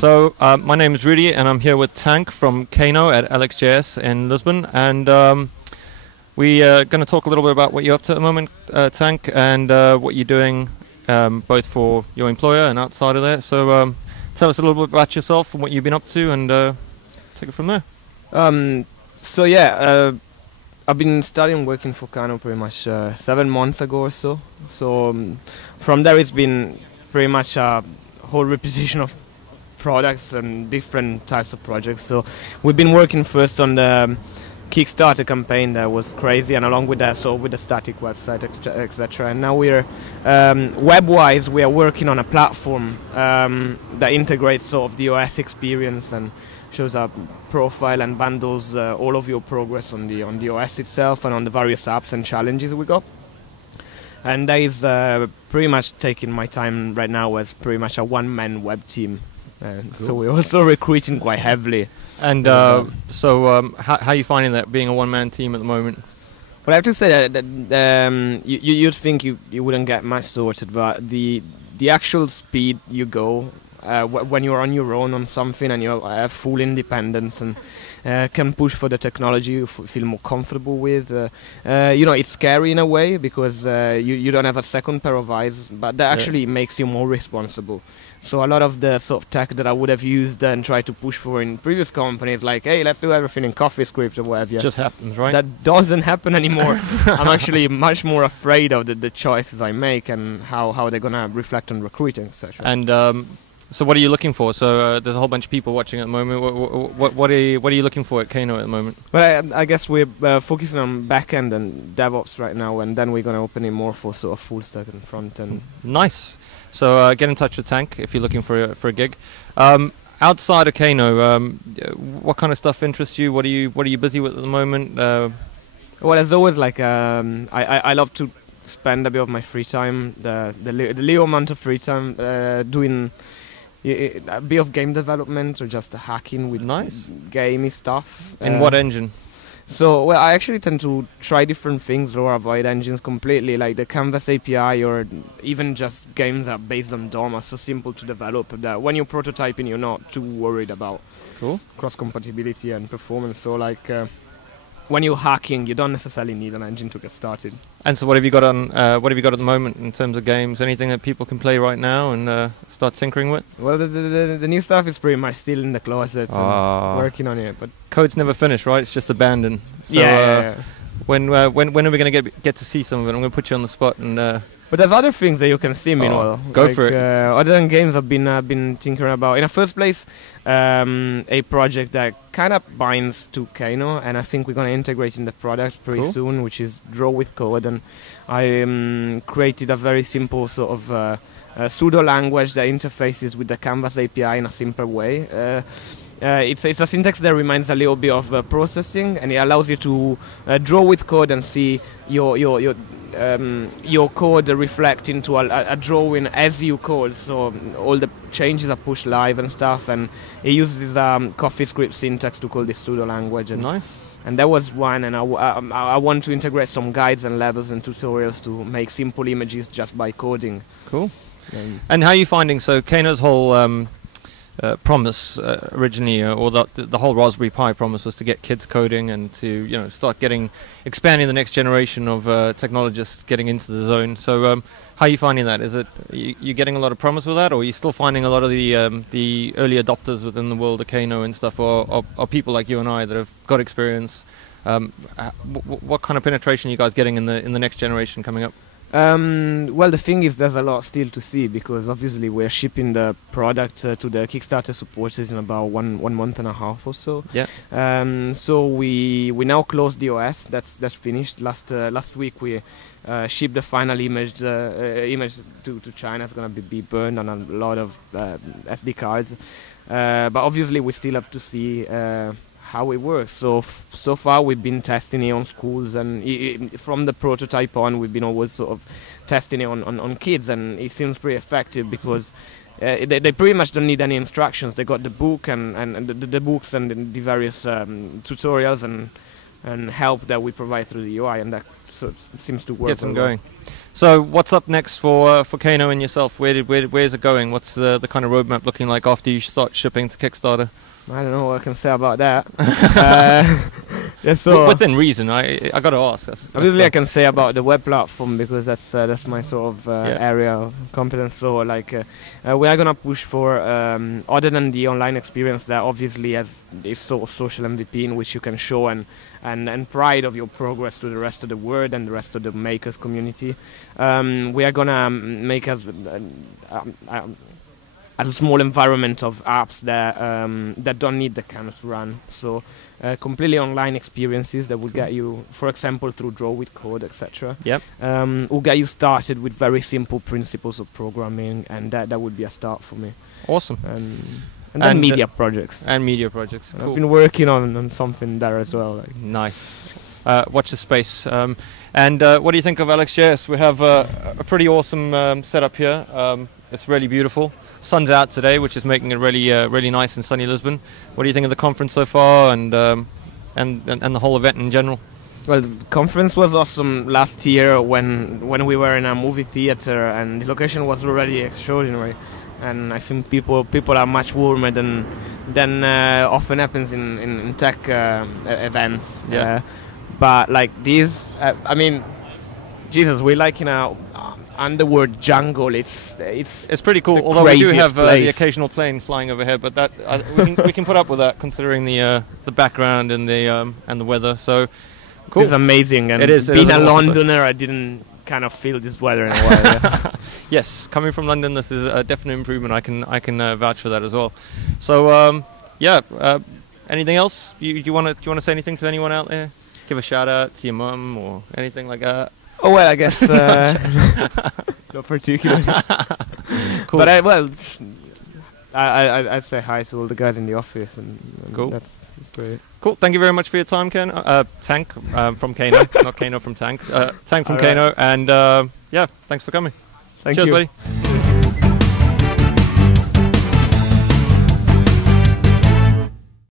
So my name is Rudy, and I'm here with Tank from Kano at LXJS in Lisbon, and we are going to talk a little bit about what you're up to at the moment, Tank, and what you're doing both for your employer and outside of that. So tell us a little bit about yourself and what you've been up to, and take it from there. I've been starting working for Kano pretty much 7 months ago or so. So from there it's been pretty much a whole repetition of products and different types of projects. So we've been working first on the Kickstarter campaign that was crazy, and along with that, so with the static website, etc. And now we're web-wise, we are working on a platform that integrates sort of the OS experience and shows a profile and bundles all of your progress on the OS itself and on the various apps and challenges we got. And that is pretty much taking my time right now as pretty much a one-man web team. Cool. So we're also recruiting quite heavily. And how are you finding that, being a one-man team at the moment? Well, I have to say that you'd think you wouldn't get much sorted, but the actual speed you go when you're on your own on something and you have full independence and can push for the technology you feel more comfortable with. It's scary in a way because you don't have a second pair of eyes, but that actually makes you more responsible. So a lot of the sort of tech that I would have used and tried to push for in previous companies, like, hey, let's do everything in CoffeeScript or whatever. Just happens, right? That doesn't happen anymore. I'm actually much more afraid of the choices I make and how they're going to reflect on recruiting, etc. And so what are you looking for? So there's a whole bunch of people watching at the moment. What are you looking for at Kano at the moment? Well, I guess we're focusing on backend and DevOps right now, and then we're going to open it more for sort of full stack and front end. Nice. So get in touch with Tank if you're looking for a gig. Outside of Kano, what kind of stuff interests you? What are you busy with at the moment? Well, as always, like I love to spend a bit of my free time, the little amount of free time, doing a bit of game development or just hacking with gamey stuff. In what engine? So, well, I actually tend to try different things or avoid engines completely, like the Canvas API or even just games that are based on DOM are so simple to develop that when you're prototyping, you're not too worried about cross-compatibility and performance. So, like, when you're hacking, you don't necessarily need an engine to get started. And so, what have you got on? What have you got at the moment in terms of games? Anything that people can play right now and start tinkering with? Well, the new stuff is pretty much still in the closet and working on it. But code's never finished, right? It's just abandoned. So, when are we going to get to see some of it? I'm going to put you on the spot and. But there's other things that you can see meanwhile. Go for it. Other than games, I've been tinkering about. In the first place, a project that kind of binds to Kano, and I think we're going to integrate in the product pretty soon, which is Draw with Code. And I created a very simple sort of pseudo language that interfaces with the Canvas API in a simple way. It's a syntax that reminds a little bit of processing, and it allows you to draw with code and see your code reflect into a drawing as you code. So all the changes are pushed live and stuff, and it uses CoffeeScript syntax to call this pseudo language. And nice. And that was one, and I want to integrate some guides and levels and tutorials to make simple images just by coding. Cool. And how are you finding, so Kano's whole promise originally, or the whole Raspberry Pi promise, was to get kids coding and to start expanding the next generation of technologists getting into the zone. So how are you finding that? Is it you getting a lot of promise with that, or are you still finding a lot of the early adopters within the world of Kano and stuff, or people like you and I that have got experience? What kind of penetration are you guys getting in the next generation coming up? Well, the thing is, there's a lot still to see, because obviously we're shipping the product to the Kickstarter supporters in about one month and a half or so. Yeah. So we now closed the OS. That's finished. Last week we shipped the final image to China. It's gonna be burned on a lot of SD cards. But obviously we still have to see how it works. So far we've been testing it on schools, and from the prototype on we've been always sort of testing it on kids, and it seems pretty effective because they pretty much don't need any instructions. They got the book and the books and the various tutorials and help that we provide through the UI, and that so it seems to work. Gets them going. So what's up next for Kano and yourself? Where's it going? What's the kind of roadmap looking like after you start shipping to Kickstarter? I don't know what I can say about that. Yeah, so within reason, I got to ask. Obviously, I can say about the web platform because that's my sort of area of competence. So like we are gonna push for other than the online experience that obviously has this sort of social MVP in which you can show and pride of your progress to the rest of the world and the rest of the makers community. We are gonna make us a small environment of apps that don't need the canvas to run. So completely online experiences that will get you, for example, through Draw with Code, etc. Yep. Will get you started with very simple principles of programming, and that would be a start for me. Awesome. And then media projects. And media projects. Cool. I've been working on something there as well. Like. Nice. Watch the space. And what do you think of LXJS? We have a pretty awesome setup here. It's really beautiful. Sun's out today, which is making it really nice in sunny Lisbon. What do you think of the conference so far, and the whole event in general? Well, the conference was awesome last year when we were in a movie theater, and the location was already extraordinary. And I think people are much warmer than often happens in tech events. Yeah. But like these, I mean, Jesus, we're like in a underworld jungle. It's pretty cool. Although we do have the occasional plane flying overhead, but that we can put up with that considering the background and the weather. So cool. It's amazing. And being a Londoner, I didn't kind of feel this weather in a while. Yeah. Yes, coming from London, this is a definite improvement. I can vouch for that as well. So anything else? Do you want to say anything to anyone out there? Give a shout out to your mum or anything like that? Oh well, I guess not particularly. Cool. But I'd say hi to all the guys in the office, and cool. That's great. Cool. Thank you very much for your time, Ken. Tank from Kano, not Kano from Tank. Tank from Kano, and thanks for coming. Thank Cheers, you. buddy.